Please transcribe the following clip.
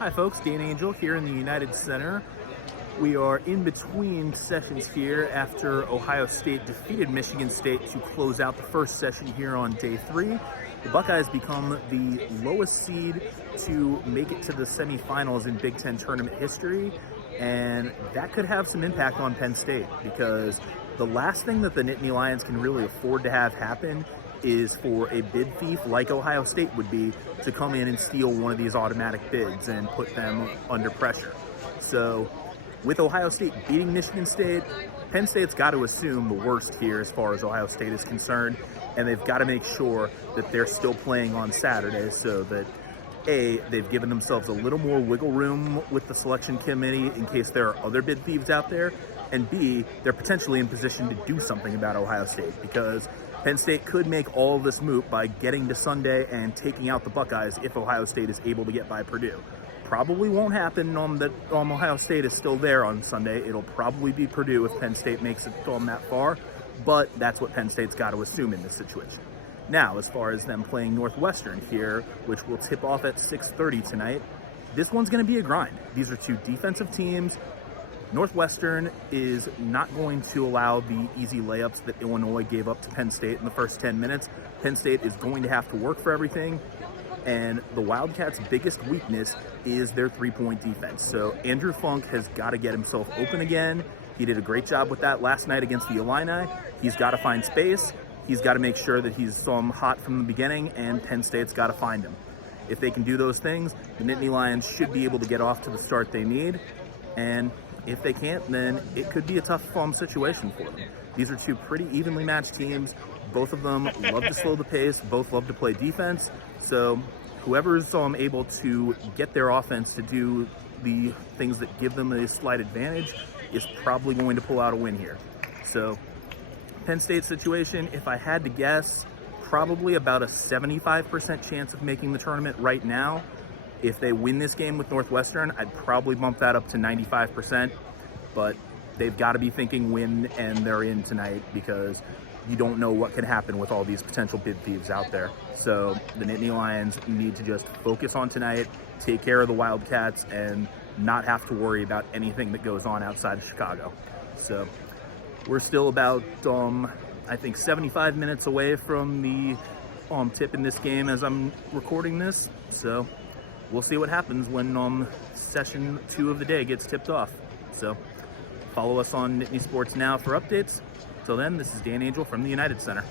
Hi folks, Dan Angell here in the United Center. We are in between sessions here after Ohio State defeated Michigan State to close out the first session here on day 3. The Buckeyes become the lowest seed to make it to the semifinals in Big Ten tournament history, and that could have some impact on Penn State because the last thing that the Nittany Lions can really afford to have happen is for a bid thief like Ohio State would be to come in and steal one of these automatic bids and put them under pressure. So with Ohio State beating Michigan State, Penn State's got to assume the worst here as far as Ohio State is concerned, and they've got to make sure that they're still playing on Saturday so that A, they've given themselves a little more wiggle room with the selection committee in case there are other bid thieves out there, and B, they're potentially in position to do something about Ohio State because Penn State could make all of this moot by getting to Sunday and taking out the Buckeyes if Ohio State is able to get by Purdue. Probably won't happen that Ohio State is still there on Sunday. It'll probably be Purdue if Penn State makes it that far, but that's what Penn State's got to assume in this situation. Now, as far as them playing Northwestern here, which will tip off at 6:30 tonight, this one's going to be a grind. These are two defensive teams. Northwestern is not going to allow the easy layups that Illinois gave up to Penn State in the first 10 minutes. Penn State is going to have to work for everything, and the Wildcats' biggest weakness is their three-point defense. So Andrew Funk has got to get himself open again. He did a great job with that last night against the Illini. He's got to find space. He's got to make sure that he's hot from the beginning, and Penn State's got to find him. If they can do those things, the Nittany Lions should be able to get off to the start they need, and if they can't, then it could be a tough situation for them. These are two pretty evenly matched teams. Both of them love to slow the pace. Both love to play defense. So whoever's able to get their offense to do the things that give them a slight advantage is probably going to pull out a win here. So Penn State situation, if I had to guess, probably about a 75% chance of making the tournament right now. If they win this game with Northwestern, I'd probably bump that up to 95%, but they've got to be thinking win and they're in tonight because you don't know what can happen with all these potential bid thieves out there. So the Nittany Lions need to just focus on tonight, take care of the Wildcats, and not have to worry about anything that goes on outside of Chicago. So we're still about, I think, 75 minutes away from the tip in this game as I'm recording this. So we'll see what happens when session 2 of the day gets tipped off. So follow us on Nittany Sports Now for updates. Till then, this is Dan Angell from the United Center.